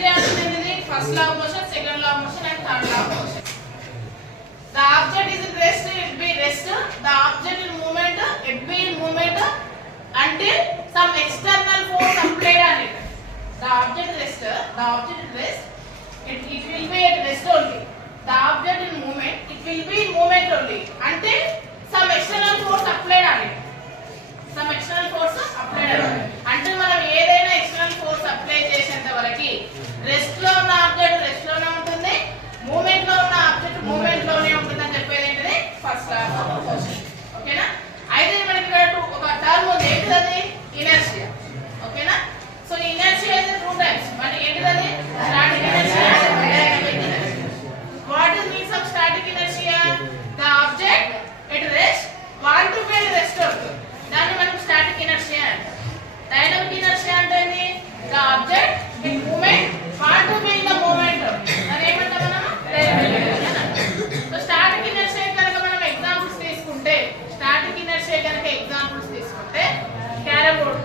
చేయాల్సింది ఏంటిది first law of motion second law of motion and third law of motion the object is in rest it be rest the object in movement it be in movement until some external force applied on it the object rest it will be at rest only the object in movement it will be in movement only until some external force applied on it some external force applied on it until మనం ఏదైనా external force apply చేసేంత వరకు rest లో ఉన్న object rest లోనే ఉంటుంది moment లో ఉన్న ఆబ్జెక్ట్ మూమెంట్ లోనే ఉంటుంది అని చెప్పేది ఏంటిది ఫస్ట్ లా ఆఫ్ మోషన్ ఓకేనా అయితే మనకి ఇక్కడ ఒక టర్మ్ ఉంది ఏంటిది ఇనర్షియా ఓకేనా so inertia is two types మరి ఏంటిది static inertia dynamic inertia what is means of static inertia the object at rest want to be at rest దాన్ని మనం స్టాటిక్ ఇనర్షియా అంటాం డైనమిక్ ఇనర్షియా అంటే the object in moment want to be in the moment అని ఏమంటాం మనం dynamic inertia so static inertia కనుక మనం examples తీసుకుంటే స్టాటిక్ ఇనర్షియా కనుక ఎగ్జాంపుల్స్ తీసుకుంటే carrom board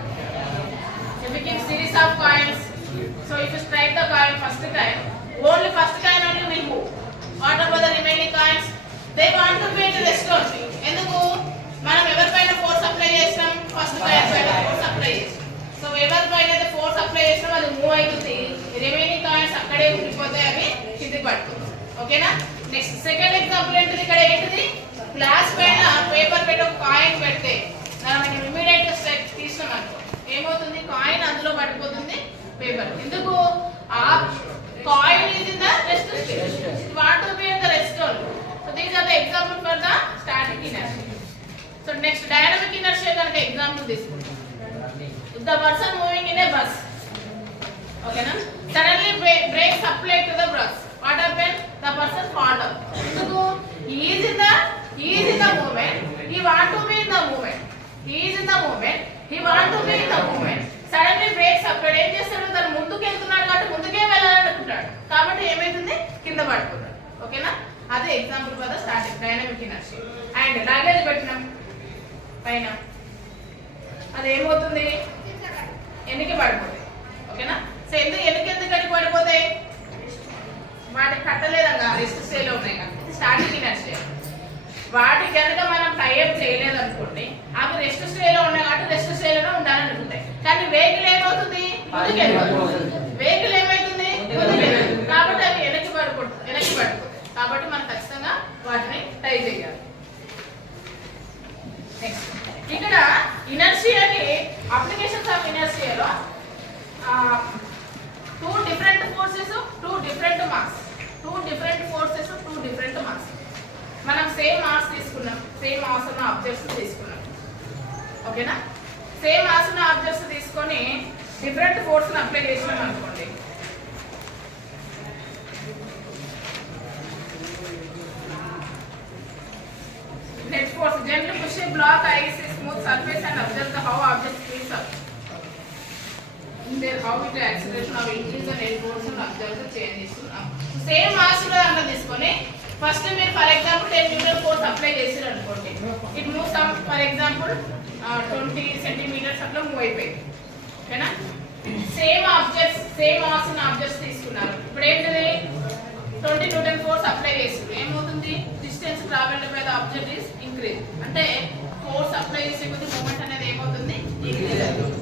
making series of coins so if you strike the coin first time only first coin only will move what about the remaining coins they want to be at rest only ఎందుకు మనం ఎవరిపైన force apply చేస్తాం first coin పైన force apply చేస్తాం so ఎవరిపైన అయితే force apply చేస్తాం అది మూవ్ అవుతుంది రిమైనింగ్ కాయిన్స్ అక్కడే ఉండిపోతాయి అవి కిందికి పడుతుంది ఓకేనా నెక్స్ట్ సెకండ్ ఎగ్జాంపుల్ ఏంటిది ఇక్కడ ఏంటిది గ్లాస్ పైన పేపర్ పెట్టి ఒక కాయిన్ పెడితే మనం ఇమిడియట్ గా స్ట్రైక్ తీస్తాం అనుకో ఏమవుతుంది కాయిన్ అందులో పడిపోతుంది పేపర్ ఎందుకు ఆ coin is in the rest stage it want to be in the rest only so these are the example for the static inertia so next dynamic inertia కనుక example తీసుకుంటాం if the person moving in a bus ఓకేనా suddenly brakes apply to the bus what happen the person fall down ఎందుకు he is in the movement he want to be in the movement he is in the movement he want to be in the movement suddenly brakes apply ఏం చేస్తాడు తను ముందుకు వెళ్తున్నాడు కాబట్టి ముందుకే వెళ్ళాలనుకుంటాడు కాబట్టి ఏమైతుంది కింద పడిపోతాడు ఓకేనా అదే example for the static dynamic inertia and luggage పెట్టినాం పైన అది ఏమవుతుంది ఎన్నికి పడిపోతాయి ఓకేనా సో ఎందుకు పడిపోతాయి వాటికి కట్టలేదంగా రెస్ట్ స్టేలో ఉన్నాయి కదా స్టాటిక్ ఇనర్షియా వాటి కనుక మనం టైఅప్ చేయలేదు అనుకోండి అవి రెస్ట్ స్టేలో ఉన్నాయి కాబట్టి రెస్ట్ స్టేలోనే ఉండాలనుకుంటాయి కానీ వెహికల్ ఏమవుతుంది వెహికల్ ఏమైతుంది కాబట్టి అవి వెనక్కి పడిపోతాయి కాబట్టి మనం ఖచ్చితంగా వాటిని టై చేయాలి నెక్స్ట్ ఇక్కడ ఇనర్షియాకి అప్లికేషన్స్ ఆఫ్ ఇనర్షియాలో two different forces two different mass మనం సేమ్ మాస్ తీసుకున్నాం సేమ్ మాస్ ఉన్న ఆబ్జెక్ట్స్ తీసుకున్నాం ఓకేనా సేమ్ మాస్ ఉన్న ఆబ్జెక్ట్స్ తీసుకొని డిఫరెంట్ ఫోర్స్ ని అప్లై చేసినాం అనుకోండి net force gently push a block ice smooth surface and observe the how object speeds up in their how it acceleration of increase the net force and observe the changes same mass లో అంత తీసుకొని first మీరు for example 10 newton force apply చేశారు అనుకోండి it move some for example 20 centimetres అట్లా move అయిపోయింది ఓకేనా same objects same mass ఉన్న ఆబ్జెక్ట్స్ తీసుకున్నారు ఇప్పుడు ఏంటిది 20 న్యూటన్ ఫోర్స్ అప్లై చేశారు ఏమవుతుంది distance travelled by the object is increase అంటే ఫోర్స్ అప్లై చేసే కొద్దీ మూమెంట్ అనేది ఏమవుతుంది ఇంక్రీజ్ అవుతుంది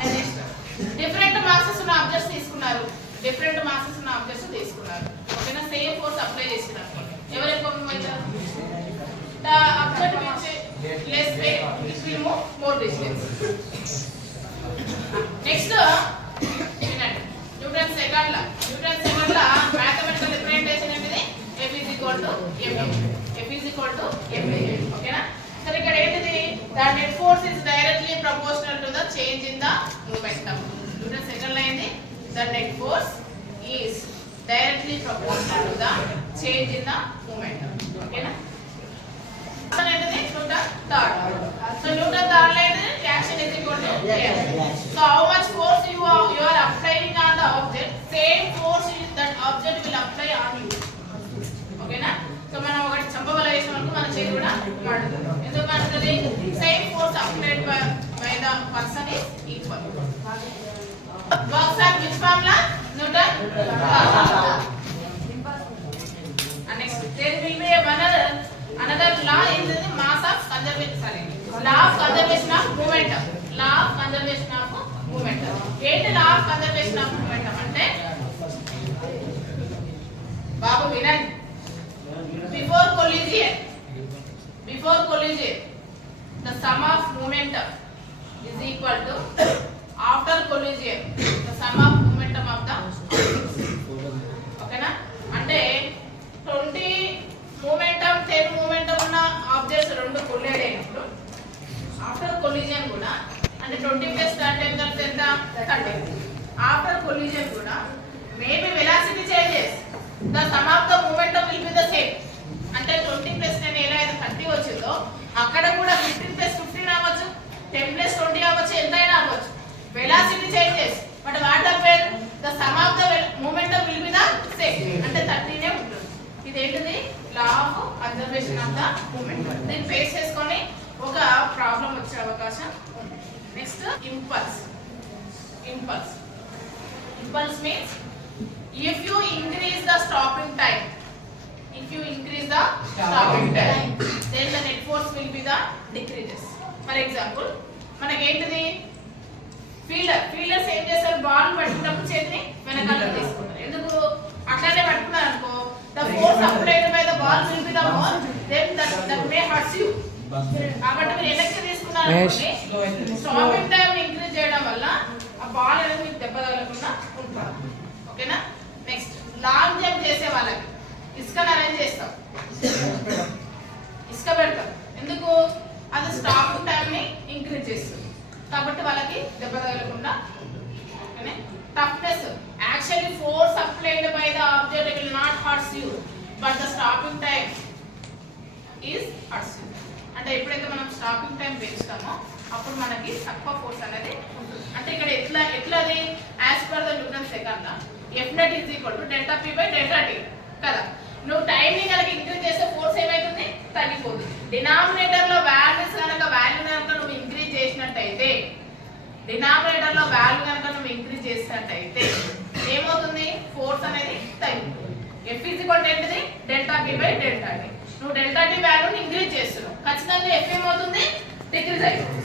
అండ్ నెక్స్ట్ డిఫరెంట్ మాసెస్ ఉన్న ఆబ్జెక్ట్స్ తీసుకున్నారు ఓకేనా సేమ్ ఫోర్స్ అప్లై చేసినారు ఎవరు ఎక్కువ మూవ్ అవుతారు the object which less weight it will move more distance next Newton second law mathematical representation ఏంటిది F is equal to ma ఓకేనా సరే ఇక్కడ ఏంటిది the net force is directly proportional to the change in the momentum Newton second law ఏంది the net force is directly proportional to the change in the momentum ఓకేనా అనేది Newton third so Newton third లో ఏంది action is equal to F so how much force you are applying on the object same force that object will apply on you ఓకేనా so మనం ఒకటి చంపబల వేసిన వరకు మన చేయి కూడా పడుతుంది ఎందుకు పడుతుంది same force applied by the person is equal works at which formula Newton Newton and next there will be another law in the mass of conservation, sorry, law of conservation of momentum. Law of conservation of momentum. ఏంటి law of conservation of momentum అంటే బాబు వినండి. before collision the sum of momentum is equal to after collision the sum of momentum of the ఓకేనా. అంటే 20 momentum 10 momentum ఉన్న objects రెండు కొల్లేడ్ అయినప్పుడు after collision కూడా అంటే 20 ప్లస్ 10 ఎంత 30 ఆఫ్టర్ కొలిజన్ కూడా maybe velocity changes the sum of the momentum will be the same. అంటే 20 ప్లస్ 10 ఎలా అయితే 30 వచ్చిందో అక్కడ కూడా 15 ప్లస్ 15 అవ్వచ్చు 10 ప్లస్ 20 అవ్వచ్చు ఎంతైనా అవ్వచ్చు. Velocity changes but what happen the sum of the momentum will be the same. అంటే 30 నే ఉంటుంది. ఇదేంటిది law of conservation of the moment. దీన్ని ఫేస్ చేసుకొని ఒక ప్రాబ్లం వచ్చే అవకాశం ఉంది. Next impulse means if you increase the stopping time then the net force will be the decreases. For example మనకి ఏంటిది ఫీల్డర్స్ ఏం చేస్తారు బాల్ పట్టుకున్నప్పుడు చేతిని వెనకాలకు తీసుకుంటారు. ఎందుకు అట్లానే పట్టుకున్నారు అనుకో the force applied by the ball will be the more then that may hurt you. కాబట్టి మీరు ఎలక్ట్రిక్ తీసుకున్నారు అనుకోండి స్టాపింగ్ టైం ఇంక్రీజ్ చేయడం వల్ల ఆ బాల్ అనేది మీకు దెబ్బ తగలకుండా ఉంటుంది. ఓకేనా. నెక్స్ట్ లాంగ్ జంప్ చేసే వాళ్ళకి ఇసుకను అరేంజ్ చేస్తాం, ఇసుక పెడతాం. ఎందుకు అది స్టాపింగ్ టైం ని ఇంక్రీజ్ చేస్తుంది కాబట్టి వాళ్ళకి దెబ్బ తగలకుండా. ఓకేనా. Toughness actually force applied by the object will not hurts you but the stopping time is hurts you. అంటే ఎప్పుడైతే మనం స్టాపింగ్ టైం పెంచుతామో అప్పుడు మనకి తక్కువ ఫోర్స్ అనేది ఉంటుంది. అంటే ఇక్కడ ఎట్లది as per the Newton second F net is equal to delta P by delta T కదా. నువ్వు టైం ని కనుక ఇంక్రీజ్ చేస్తే ఫోర్స్ ఏమైతుంది తగ్గిపోతుంది. డినామినేటర్ లో వాల్యూస్ కనుక నువ్వు ఇంక్రీజ్ చేసినట్టయితే ఏమవుతుంది ఫోర్స్ అనేది తగ్గిపోతుంది. ఎఫ్ ఈజ్ ఈక్వల్ టు ఏంటిది delta P by delta tea. నువ్వు డెల్టా టీ వాల్యూని ఇంక్రీజ్ చేస్తున్నావు ఖచ్చితంగా ఎఫ్ ఏమవుతుంది డిక్రీజ్ అయిపోతుంది.